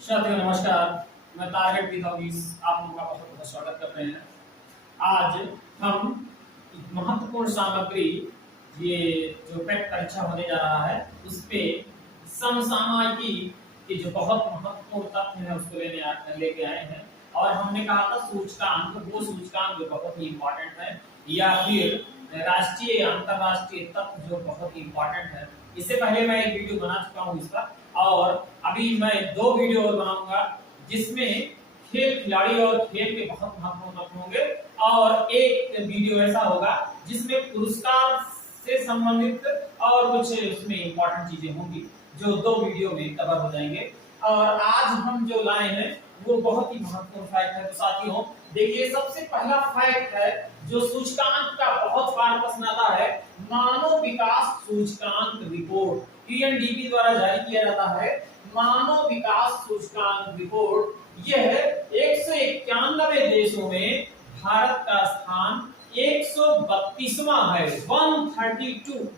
साथियों नमस्कार। मैं टारगेट विद ऑफिस आप लोगों का बहुत बहुत स्वागत कर रहे हैं। आज हम एक महत्वपूर्ण सामग्री, ये जो पेट परीक्षा होने जा रहा है उस पे समसामयिकी के जो बहुत महत्वपूर्ण तथ्य है उसको लेके आए हैं। और हमने कहा था सूचकांक, वो सूचकांक जो बहुत ही इम्पोर्टेंट है, या फिर राष्ट्रीय अंतरराष्ट्रीय तथ्य जो बहुत ही इम्पोर्टेंट है। इससे पहले मैं एक वीडियो बना चुका हूँ इसका, और अभी मैं 2 वीडियो और बनाऊंगा जिसमें खेल खिलाड़ी और खेल के बहुत महत्वपूर्ण तथ्य होंगे, और एक वीडियो ऐसा होगा जिसमें पुरस्कार से संबंधित और कुछ उसमें इंपॉर्टेंट चीजें होंगी जो 2 वीडियो में कवर हो जाएंगे। और आज हम जो लाए हैं वो बहुत ही महत्वपूर्ण फैक्ट है। तो साथियों देखिए, सबसे पहला फैक्ट है जो सूचकांक का बहुत बार प्रश्न आता है, मानव विकास सूचकांक रिपोर्ट यूएनडीपी द्वारा जारी किया जाता है। मानव विकास सूचकांक रिपोर्ट, यह 191 देशों में भारत का स्थान 132वां है, 132।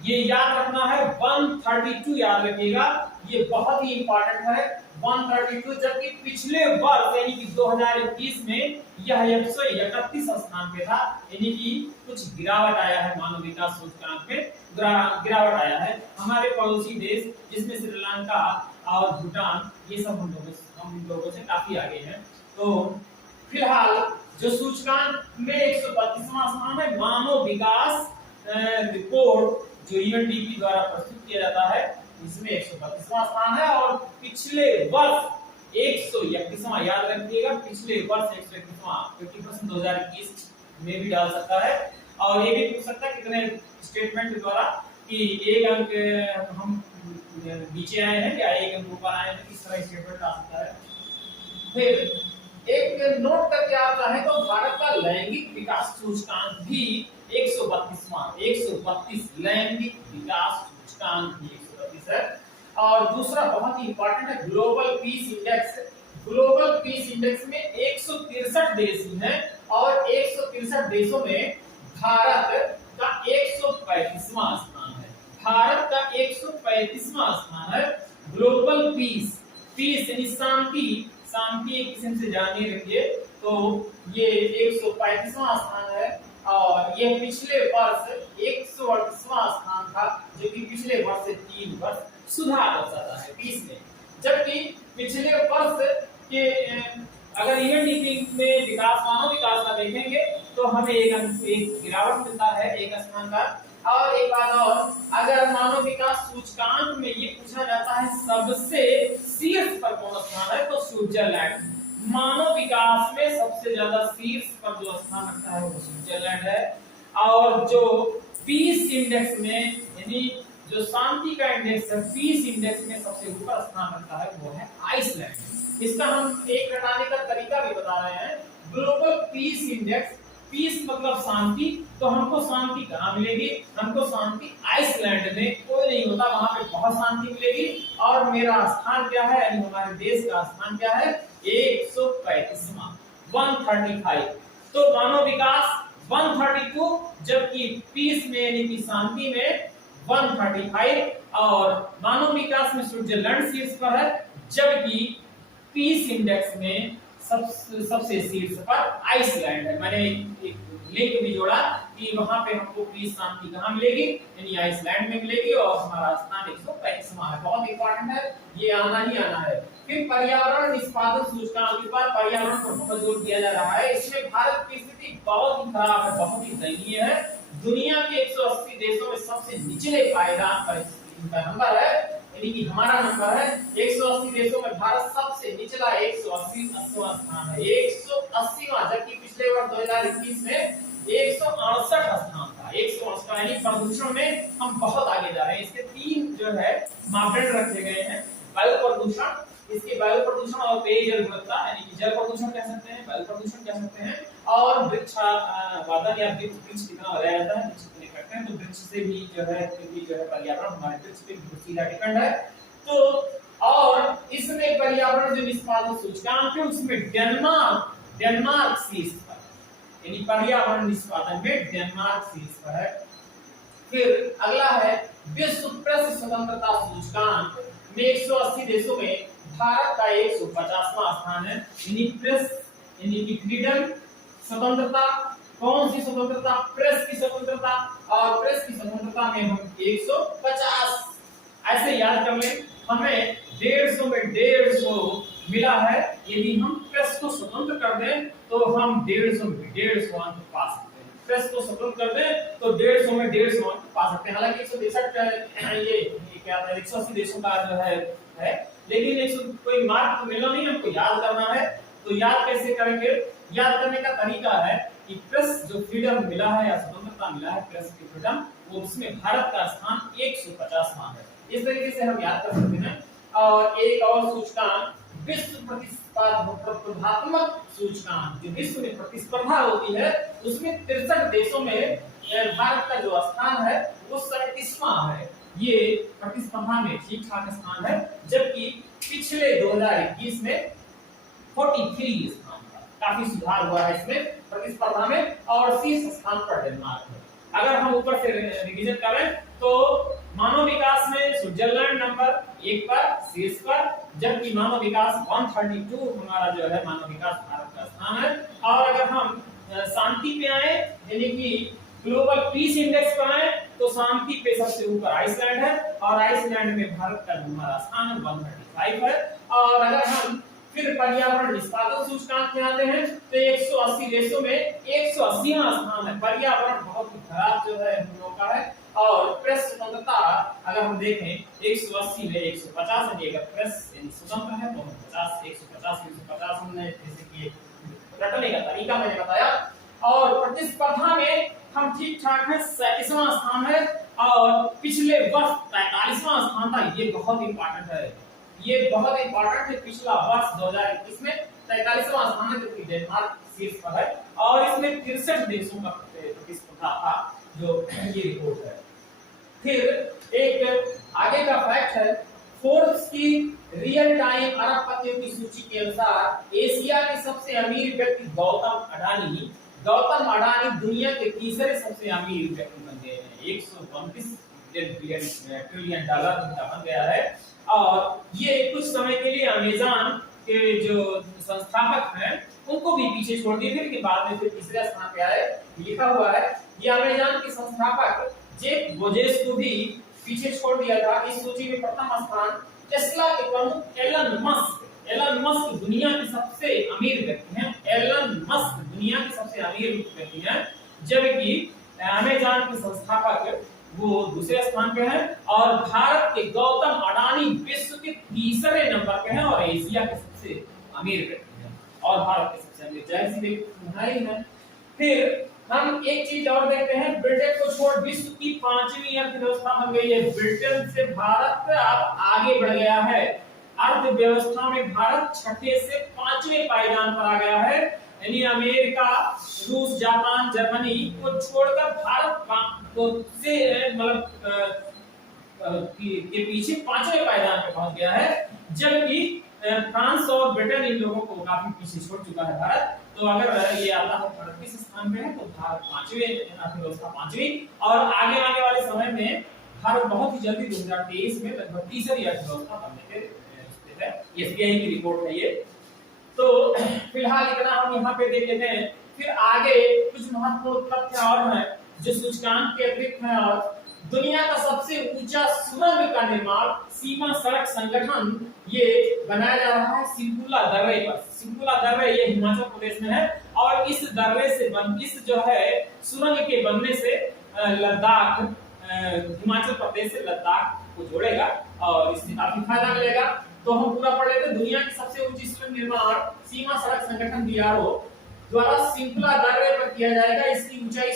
ये याद रखना है, 132 याद रखिएगा, ये बहुत ही इंपॉर्टेंट है 132। जबकि पिछले वर्ष यानी कि 2021 में यह 131 स्थान पे था, यानी कि कुछ गिरावट आया है मानव विकास सूचकांक में, गिरावट आया है। हमारे पड़ोसी देश जिसमें श्रीलंका और भूटान, ये सब हम लोगों से काफी आगे हैं। तो फिलहाल जो सूचकांक में 132वां स्थान है, मानव विकास रिपोर्ट जो यूएनडीपी द्वारा प्रस्तुत किया जाता है, इसमें 132वां स्थान है। और पिछले वर्ष 131वां, याद रखिएगा पिछले वर्ष 131वां, क्योंकि प्रश्न 2021 में भी डाल सकता है। और ये भी पूछ सकता है कितने स्टेटमेंट द्वारा कि एक अंक हम नीचे आए हैं या एक अंक ऊपर आए हैं, किस तरह स्टेटमेंट आ सकता है। फिर एक नोट करके आप चाहें तो भारत का लैंगिक विकास सूचकांक भी 132 लैंगिक विकास सूचकांक भी 132 है। और दूसरा बहुत ही इंपॉर्टेंट है global peace index. Global peace index में 163 देश हैं, और 163 देशों में भारत का 135वां स्थान है। भारत का 135वां स्थान है ग्लोबल पीस। पीस यानी शांति, शांति एक किस्म से जानिए रखिए। तो ये 135वां स्थान है, और ये पिछले वर्ष 138वां स्थान था, जो कि पिछले वर्ष से 3 वर्ष सुधार दर्शाता है पीस में। जबकि पिछले वर्ष के अगर यूएनडीपी में विकास, मानव विकास का देखेंगे तो हमें एक गिरावट मिलता है, एक स्थान का। और एक बात और, अगर मानव विकास सूचकांक में ये पूछा जाता है सबसे शीर्ष पर कौन स्थान है, तो स्विट्जरलैंड। मानव विकास में सबसे ज्यादा शीर्ष पर जो स्थान रखता है वो स्विट्जरलैंड है। और जो पीस इंडेक्स में, यानी जो शांति का इंडेक्स है, पीस इंडेक्स में सबसे ऊपर स्थान रखता है वो है आइसलैंड। इसका हम एक घटाने का तरीका भी बता रहे हैं। ग्लोबल पीस इंडेक्स, पीस मतलब शांति, तो हमको शांति कहाँ मिलेगी, हमको शांति आइसलैंड में, कोई नहीं होता वहां पे बहुत शांति मिलेगी। और मेरा स्थान क्या है, यानी हमारे देश का स्थान क्या है, 135वां, 135। तो मानव विकास 132, जबकि पीस में यानी कि शांति में 135, और मानव विकास में स्विट्जरलैंड शीर्ष पर है, जबकि पीस इंडेक्स में सबसे शीर्ष पर आइसलैंड है। मैंने एक लिंक भी जोड़ा कि वहां पे हमको पीस शांति कहाँ मिलेगी, यानी आइसलैंड में मिलेगी, और हमारा स्थान 135वां है। बहुत इंपॉर्टेंट है, ये आना ही आना है। फिर पर्यावरण निष्पादन सूचकांक, इस बार पर्यावरण पर बहुत जोर दिया जा रहा है। इसमें भारत की स्थिति बहुत ही खराब है, बहुत ही दयनीय है। दुनिया के 180 देशों में सबसे निचले पायदान पर इनका नंबर है, यानी कि हमारा नंबर है 180 देशों में भारत सबसे निचला 180वां स्थान है, 180वां। जबकि पिछले वर्ष 2021 में 168 स्थान था, 168। यानी प्रदूषण में हम बहुत आगे जा रहे हैं। इसके 3 जो है मापदंड रखे गए हैं, वायु प्रदूषण, इसके वायु प्रदूषण और पेयजल गुणवत्ता, यानी कि जल प्रदूषण कह सकते हैं, वायु प्रदूषण कह सकते हैं, और वृक्षावादन या वृक्ष कितना लगाया जाता है, वृक्ष कितने कटते हैं। तो वृक्ष से भी जो है, क्योंकि जो है पर्यावरण हमारे वृक्ष पे सीधा डिपेंड है। तो और इसमें पर्यावरण जो निष्पादन सूचकांक है उसमें डेनमार्क शीर्ष पर, यानी पर्यावरण निष्पादन में डेनमार्क शीर्ष पर है। फिर अगला है विश्व प्रेस स्वतंत्रता सूचकांक। में 180 देशों में भारत का 150वां स्थान है। यानी कि फ्रीडम, स्वतंत्रता, कौन सी स्वतंत्रता? प्रेस की स्वतंत्रता, और प्रेस की स्वतंत्रता में हम 150 ऐसे याद कर लें। हमें 150 में 150 मिला है। यदि हम प्रेस को स्वतंत्र कर दें तो हम 150 में 150 अंक पा सकते हैं। प्रेस को स्वतंत्र कर दें तो 150 में 150 अंक पा सकते हैं। हालांकि 163 ये क्या था, 180 देशों का जो है लेकिन 100 कोई मार्क तो मिलना नहीं, हमको याद करना है। तो याद कैसे करेंगे? याद करने का तरीका है कि प्रेस जो फ्रीडम मिला है या स्वतंत्रता मिला है, प्रेस की फ्रीडम, वो उसमें भारत का स्थान 150वां है। इस तरीके से हम याद कर सकते हैं। और एक और सूचकांक, विश्व प्रतिस्पर्धात्मक सूचकांक, जो विश्व में प्रतिस्पर्धा होती है उसमें 63 देशों में भारत का जो स्थान है वो 37वां है। ये प्रतिस्पर्धा में ठीक ठाक स्थान है, जबकि पिछले 2021 में 43 स्थान था। काफी सुधार हुआ है इसमें प्रतिस्पर्धा में, और शीर्ष स्थान पर डेनमार्क है। अगर हम ऊपर से रिवीजन करें तो मानव विकास में स्विट्जरलैंड नंबर 1 पर, शीर्ष पर, जबकि मानव विकास 132 हमारा जो है मानव विकास भारत का स्थान है। और अगर हम शांति पे आए, यानी कि ग्लोबल पीस इंडेक्स पर आए, तो शांति पे सबसे ऊपर आइसलैंड है, और आइसलैंड में भारत का हमारा स्थान 135 है। और अगर हम फिर पर्यावरण निष्पादन सूचकांक में आते हैं तो 180 देशों में 180वां स्थान है। पर्यावरण बहुत ही खराब जो है हम लोगों का है। और प्रेस स्वतंत्रता अगर हम देखें 180 में 150 है। अगर प्रेस स्वतंत्र है तो हम 150 हमने जैसे कि रटने का तरीका मैंने बताया। और प्रतिस्पर्धा में हम ठीक ठाक है, 37वां स्थान है, और पिछले वर्ष 43वां स्थान था। ये बहुत इंपॉर्टेंट है, ये बहुत इंपॉर्टेंट है। पिछला वर्ष 2021 में 43वां स्थान है, जबकि डेनमार्क शीर्ष पर है, और इसमें 63 देशों का प्रतिस्पर्धा था, जो ये रिपोर्ट है। फिर एक आगे का फैक्ट है, फोर्ब्स की रियल टाइम अरबपतियों की सूची के अनुसार एशिया के सबसे अमीर व्यक्ति गौतम अडानी दुनिया के तीसरे सबसे अमीर व्यक्ति बन गए हैं। 132 ट्रिलियन डॉलर उनका बन गया है। और ये कुछ समय के लिए अमेज़न के जो संस्थापक हैं उनको भी पीछे छोड़ दिए थे, लेकिन बाद में फिर तीसरे स्थान पे आए। लिखा हुआ है ये अमेज़न के संस्थापक जेफ बेजोस को भी पीछे छोड़ दिया था। इस सूची में प्रथम स्थान टेस्ला के प्रमुख एलन मस्क दुनिया के सबसे अमीर व्यक्ति हैं। एलन मस्क दुनिया के सबसे अमीर व्यक्ति हैं, जबकि अमेज़न के संस्थापक वो दूसरे स्थान पे हैं। और भारत के गौतम अडानी विश्व के तीसरे नंबर पे हैं, और एशिया के सबसे अमीर व्यक्ति हैं, और भारत के सबसे अमीर जाहिर सी व्यक्ति है। फिर हम एक चीज और देखते हैं, ब्रिटेन को छोड़ विश्व की 5वीं अर्थव्यवस्था बन गई है। ब्रिटेन से भारत अब आगे बढ़ गया है। अर्थव्यवस्था में भारत 6ठे से 5वें पायदान पर आ गया है। यानी अमेरिका, रूस, जापान, जर्मनी को छोड़कर भारत से मतलब के पीछे 5वें पायदान पे पहुंच गया है, जबकि फ्रांस और ब्रिटेन इन लोगों को काफी पीछे छोड़ चुका है भारत। तो अगर ये आता है 38 स्थान पे है, तो भारत 5वें अर्थव्यवस्था 5वीं, और आगे वाले समय में भारत बहुत ही जल्दी 2023 में लगभग तीसरी अर्थव्यवस्था बनने के स्थिति है। एसबीआई की रिपोर्ट है ये। तो फिलहाल इतना हम यहाँ पे देख लेते हैं। फिर आगे कुछ महत्वपूर्ण तथ्य और हैं जो सूचकांक के अतिरिक्त हैं। और दुनिया का सबसे ऊंचा सुरंग का निर्माण सीमा सड़क संगठन ये बनाया जा रहा है सिंकुला दर्रे पर। सिंकुला दर्रे ये हिमाचल प्रदेश में है, और इस दर्रे से इस जो है सुरंग के बनने से लद्दाख, हिमाचल प्रदेश से लद्दाख को जोड़ेगा, और इससे काफी फायदा मिलेगा। तो हम पूरा पढ़ लेते हैं। दुनिया की सबसे ऊंची सुरंग निर्माण सीमा सड़क संगठन बीआरओ द्वारा सिंकुला दर्रे पर किया जाएगा। इसकी ऊंचाई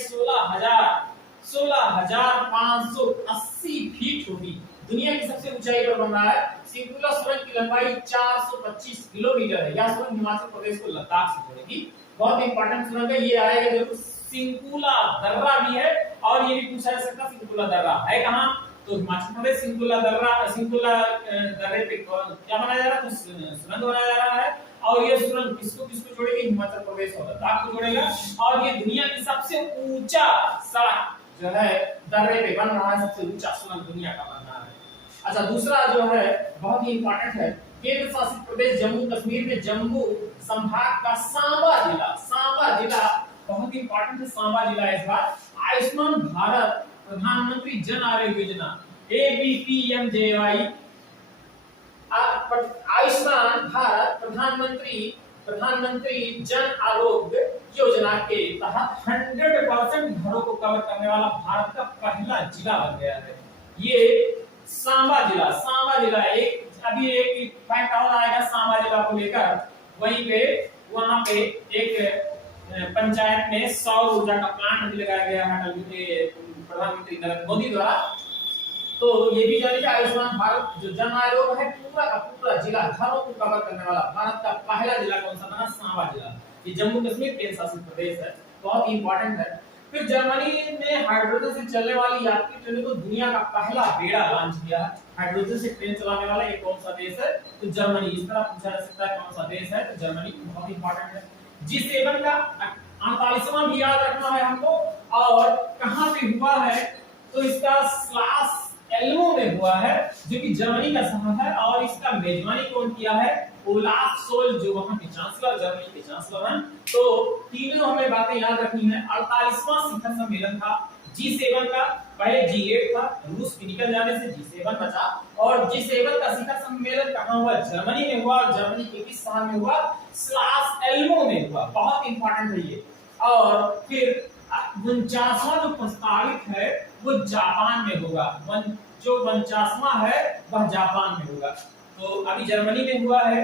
16,580 फीट होगी। दुनिया की सबसे ऊंचाई पर बन रहा है। सिंकुला सुरंग की लंबाई 425 किलोमीटर है। यह सुरंग हिमाचल प्रदेश को लद्दाख से जोड़ेगी। बहुत इंपॉर्टेंट सुरंग है। ये आएगा जरूर। सिंकुला दर्रा भी है, और ये भी पूछा जा सकता सिंकुला दर्रा है कहां, तो हिमाचल प्रदेश। सिंकुला दर्रे पे क्या बनाया जा रहा है, तो सुरंग बनाया जा रहा है। और ये सुरंग किसको जोड़ेगी, हिमाचल प्रदेश और लद्दाख को जोड़ेगा। और ये दुनिया की सबसे ऊंचा सड़क जो है दर्रे पे बन रहा है। सबसे ऊंचा सुरंग दुनिया का बन रहा है। अच्छा, दूसरा जो है बहुत ही इंपॉर्टेंट है। केंद्र शासित प्रदेश जम्मू कश्मीर में जम्मू संभाग का सांबा जिला बहुत ही इंपॉर्टेंट है। सांबा जिला इस बार आयुष्मान भारत प्रधानमंत्री जन आरोग्य योजना ABPMJY आयुष्मान भारत प्रधानमंत्री जन आरोग्य योजना के तहत 100% घरों को कवर करने वाला भारत का पहला जिला बन गया है ये सांबा जिला। एक फैक्ट और आएगा सांबा जिला को लेकर। वहां पे एक पंचायत में सौर ऊर्जा का प्लांट भी लगाया गया है प्रधानमंत्री नरेंद्र मोदी द्वारा। तो ये भी जानिए आयुष्मान भारत जो जन आरोग्य है पूरा का पूरा जिला घरों को कवर करने वाला भारत का पहला जिला कौन सा बना? सांबा जिला। ये जम्मू कश्मीर केंद्र शासित प्रदेश है, बहुत इंपॉर्टेंट है। फिर जर्मनी ने हाइड्रोजन से चलने वाली यात्री ट्रेन को दुनिया का पहला बेड़ा लॉन्च किया है। हाइड्रोजन से ट्रेन चलाने वाला ये कौन सा देश है? तो जर्मनी। इस तरह पूछा जा सकता है कौन सा देश है, तो जर्मनी बहुत इंपॉर्टेंट है। G7 का 48वां भी याद रखना है हमको। और कहां पे हुआ है? तो इसका स्लास एल्मो में हुआ है जो कि जर्मनी का शहर है। और इसका मेजबानी कौन किया है? ओलाफ सोल जो वहां के चांसलर, जर्मनी के चांसलर हैं। तो तीनों हमें बातें याद रखनी है। 48वां शिखर सम्मेलन था G7 का। पहले G8 था, रूस के निकल जाने से G7 बचा। और G7 का शिखर सम्मेलन कहां हुआ? जर्मनी में हुआ। और जर्मनी के किस शहर में हुआ? स्लास एल्मो में हुआ। बहुत इंपॉर्टेंट है ये। और फिर 49वां जो प्रस्तावित है वो जापान में होगा। जो 49वां है वह जापान में होगा। तो अभी जर्मनी में हुआ है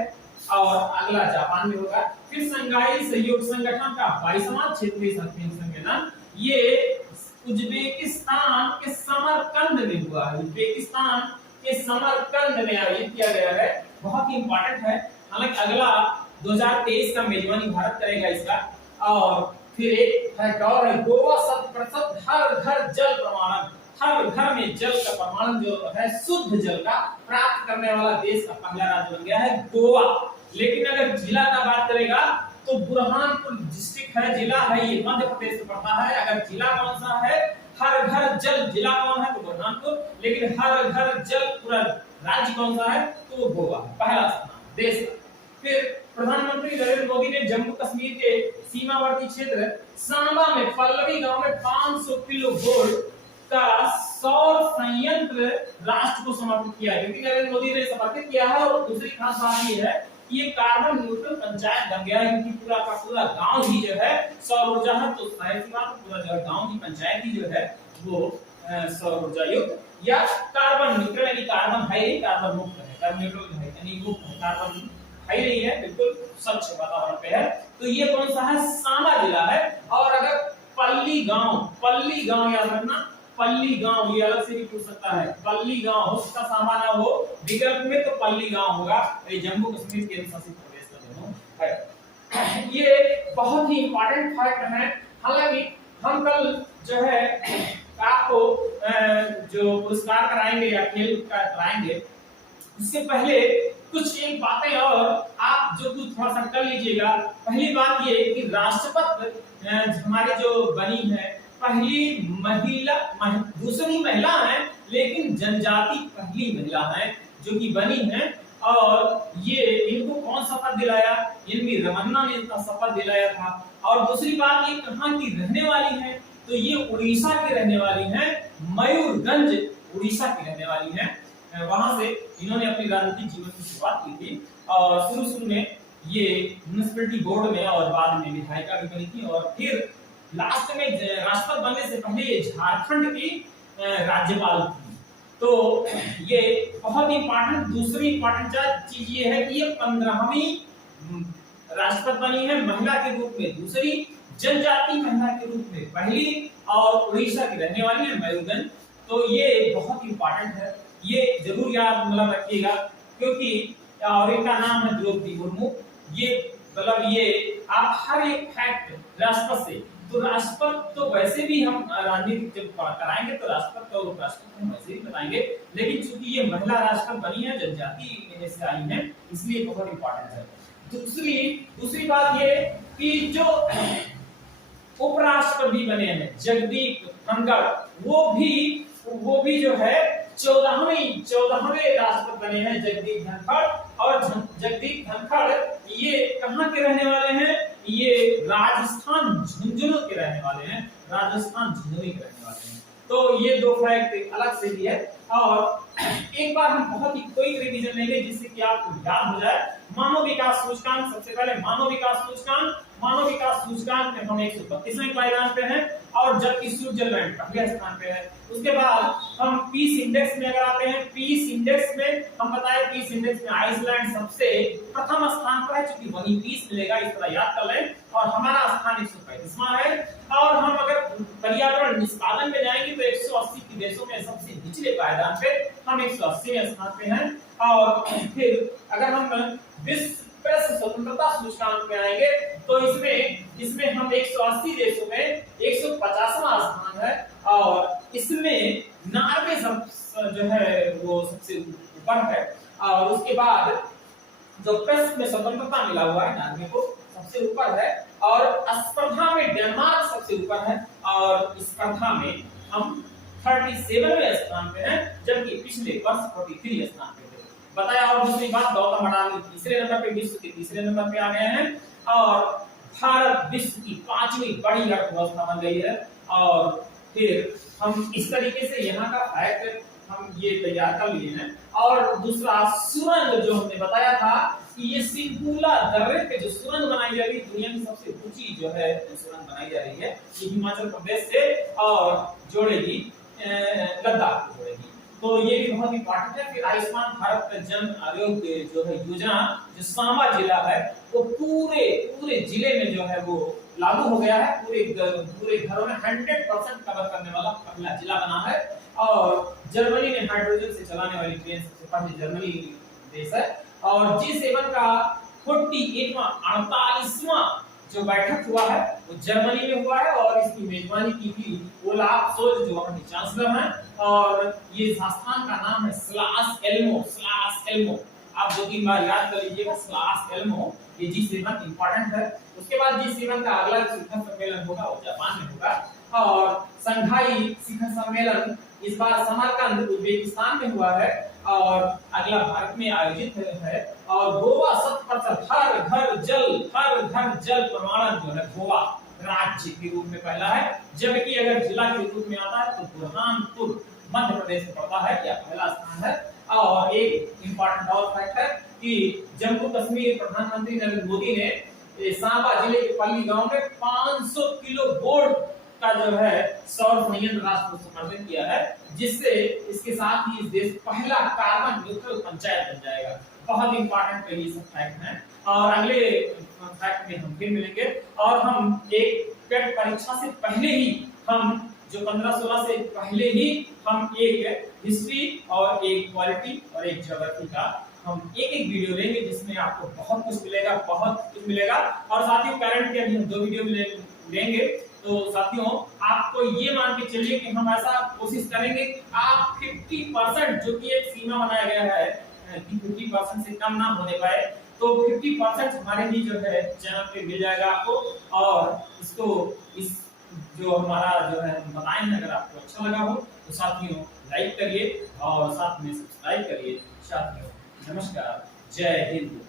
और अगला जापान में होगा। फिर शंघाई सहयोग संगठन का 22वां क्षेत्रीय सम्मेलन ये उज्बेकिस्तान के समरकंद में हुआ है। उज्बेकिस्तान के समरकंद में आयोजित किया गया है। बहुत ही इंपॉर्टेंट है। हालांकि अगला 2023 का मेजबानी भारत करेगा इसका। और फिर एक फैक्ट और है, गोवा 100% हर घर जल प्रमाणन, हर घर में जल का प्रमाणन जो है शुद्ध जल का प्राप्त करने वाला देश का पहला राज्य बन गया है गोवा। लेकिन अगर जिला का बात करेगा तो बुरहानपुर डिस्ट्रिक्ट है, जिला है ये मध्य प्रदेश में पड़ता है। अगर जिला कौन सा है? हर घर जल जिला कौन है? तो बुरहानपुर। लेकिन हर घर जल पूरा राज्य कौन सा है? तो वो गोवा पहला स्थान देश का। फिर प्रधानमंत्री नरेंद्र मोदी ने जम्मू कश्मीर के सीमावर्ती क्षेत्र सांबा में पल्लवी गांव में 500 किलो वोल्ट का सौर संयंत्र राष्ट्र को समर्पित किया है। क्योंकि नरेंद्र मोदी ने समर्पित किया है। और दूसरी खास बात ये है कि ये कार्बन न्यूट्रल पंचायत बन गया है, क्योंकि पूरा का पूरा गांव ही जो है सौर ऊर्जा है। तो जाहिर सी बात पूरा जो गांव की पंचायत ही जो है वो सौर ऊर्जा युक्त या कार्बन न्यूट्रल यानी कार्बन है, कार्बन मुक्त है, कार्बन न्यूट्रल है यानी मुक्त है, कार्बन है नहीं है, बिल्कुल स्वच्छ वातावरण पे है। तो ये कौन सा है? सांबा जिला है। और अगर पल्ली गांव याद रखना, पल्ली गांव ये अलग से भी पूछ सकता है। पल्ली गांव हो सकता सांबा ना हो, विकल्प में तो पल्ली गांव होगा। ये जम्मू कश्मीर केंद्र शासित प्रदेश का दोनों है। ये बहुत ही इंपॉर्टेंट फैक्ट है। हालांकि हम कल जो है आपको जो पुरस्कार कराएंगे या खेल कराएंगे उससे पहले कुछ एक बातें और आप जो कुछ थोड़ा सा कर लीजिएगा। पहली बात ये कि राष्ट्रपति हमारे जो बनी है पहली महिला, दूसरी महिला है लेकिन जनजाति पहली महिला है जो कि बनी है। और ये इनको कौन शपथ दिलाया? इनकी रमन्ना ने इनका शपथ दिलाया था। और दूसरी बात ये कहां की रहने वाली है? तो ये उड़ीसा की रहने वाली है, मयूरगंज उड़ीसा की रहने वाली है। वहां से इन्होंने अपनी राजनीतिक जीवन की शुरुआत की थी। और शुरू में ये म्युनिसिपैलिटी बोर्ड में और बाद में विधायिका भी बनी थी। और फिर लास्ट में राष्ट्रपति बनने से पहले ये झारखंड की राज्यपाल थी। तो ये बहुत इंपॉर्टेंट दूसरी इंपॉर्टेंट चीज ये है कि ये 15वीं राष्ट्रपति बनी है महिला के रूप में, दूसरी जनजाति महिला के रूप में पहली, और उड़ीसा की रहने वाली है मयूरगंज। तो ये बहुत इंपॉर्टेंट है, ये जरूर याद मतलब रखिएगा। क्योंकि और इनका नाम है द्रौपदी मुर्मू। ये मतलब ये आप हर एक फैक्ट राष्ट्रपति से, तो राष्ट्रपति तो वैसे भी हम राजनीति जब कराएंगे तो राष्ट्रपति और उपराष्ट्रपति हम वैसे ही बताएंगे। लेकिन चूंकि ये महिला राष्ट्रपति बनी है, जनजाति में से आई है, इसलिए बहुत इंपॉर्टेंट है। दूसरी बात ये कि जो उपराष्ट्रपति बने हैं जगदीप धनखड़, वो भी जो है चौदहवें राष्ट्रपति बने हैं जगदीप धनखड़। और जगदीप धनखड़ ये कहाँ के रहने वाले हैं? ये राजस्थान झुंझुनू के रहने वाले हैं, राजस्थान झुंझुनू के रहने वाले हैं। तो ये दो फैक्ट अलग से भी है। और एक बार हम बहुत ही क्विक रिवीजन लेंगे जिससे कि आपको याद हो जाए। मानव विकास सूचकांक, सबसे पहले मानव विकास सूचकांक में हम 132वें पायदान पे हैं और जबकि स्विट्जरलैंड पहले स्थान पे है। उसके बाद हम पीस इंडेक्स में अगर आते हैं, पीस इंडेक्स में हम बताएं, पीस इंडेक्स में आइसलैंड सबसे प्रथम स्थान पर है, क्योंकि वही पीस मिलेगा, इस तरह याद कर लें। और हमारा स्थान 135वां है। और हम अगर पर्यावरण निष्पादन में जाएंगे तो 180 के देशों में सबसे निचले पायदान पे हम 180वें स्थान पे हैं। और फिर अगर हम विश्व प्रेस स्वतंत्रता सूचकांक पे आएंगे तो इसमें हम 180 देशों में 150वां स्थान है। और इसमें नॉर्वे जो है वो सबसे ऊपर है। और उसके बाद जो प्रेस में स्वतंत्रता मिला हुआ है नॉर्वे को, सबसे ऊपर है। और स्पर्धा में डेनमार्क सबसे ऊपर है। और स्पर्धा में हम 37वें स्थान पे हैं, जबकि पिछले वर्ष 43 स्थान पे थे। बताया। और दूसरी बात, गौतम अडानी तीसरे नंबर पे, विश्व के तीसरे नंबर पे आ गए हैं। और भारत विश्व की 5वीं बड़ी अर्थव्यवस्था बन गई है। और फिर हम इस तरीके से यहाँ का फैक्ट हम ये तैयार कर लिए हैं। और दूसरा सुरंग जो हमने बताया था कि ये सिंकुला दर्रे पे जो सुरंग बनाई जा रही है, दुनिया की सबसे ऊंची जो है सुरंग बनाई जा रही है, ये हिमाचल प्रदेश से और जोड़ेगी लद्दाख को जोड़ेगी। तो ये भी बहुत इंपॉर्टेंट है। फिर आयुष्मान भारत जन आरोग्य जो है योजना, जो सांबा जिला है, वो पूरे जिले में जो है वो लागू हो गया है। पूरे घरों में 100% कवर करने वाला पहला जिला बना है। और जर्मनी में हाइड्रोजन से चलाने वाली ट्रेन सबसे पहले जर्मनी देश है। और G7 का 48वां जो बैठक हुआ है वो जर्मनी में हुआ है। और इसकी मेजबानी की थी ओलाफ सोल्ज जो वहां के चांसलर हैं। और ये संस्थान का नाम है स्लास एल्मो। आप 2-3 बार याद कर लीजिएगा, स्लास एल्मो। ये G7 इंपॉर्टेंट है। उसके बाद G7 का अगला शिखर सम्मेलन होगा वो जापान में होगा। और शंघाई शिखर सम्मेलन इस बार समरकंद उज्बेकिस्तान में हुआ है। और अगला भारत में आयोजित है। और गोवा 100% हर घर जल प्रमाणन जो है गोवा राज्य के रूप में पहला है। जबकि अगर जिला के रूप में आता है तो बुरहानपुर मध्य प्रदेश में पड़ता है, यह पहला स्थान है। और एक इंपॉर्टेंट और फैक्ट है कि जम्मू कश्मीर प्रधानमंत्री नरेंद्र मोदी ने सांबा जिले के पल्ली गांव में 500 किलो वोल्ट का जो है सौर संयंत्र राष्ट्र को समर्पित किया है, जिससे इसके साथ ही इस देश पहला कार्बन न्यूट्रल पंचायत बन जाएगा। बहुत इंपॉर्टेंट ये सब फैक्ट हैं। और अगले फैक्ट में हम फिर मिलेंगे। और हम एक पेट परीक्षा से पहले ही हम जो 15-16 से पहले ही हम एक हिस्ट्री और एक क्वालिटी और एक ज्योग्राफी का हम एक वीडियो लेंगे, जिसमें आपको बहुत कुछ मिलेगा। और साथ ही करंट के अभी हम 2 वीडियो लेंगे। तो साथियों, आपको ये मान के चलिए कि हम ऐसा कोशिश करेंगे कि आप 50% जो कि एक सीमा बनाया गया है कि 50% से कम ना होने पाए, तो 50% हमारे ही जो है चैनल पे मिल जाएगा आपको। और इस जो हमारा जो है हम बताएं हैं, अगर आपको अच्छा लगा हो तो साथियों लाइक करिए और साथ में सब्सक्राइब करिए। साथियों नमस्कार, जय हिंद।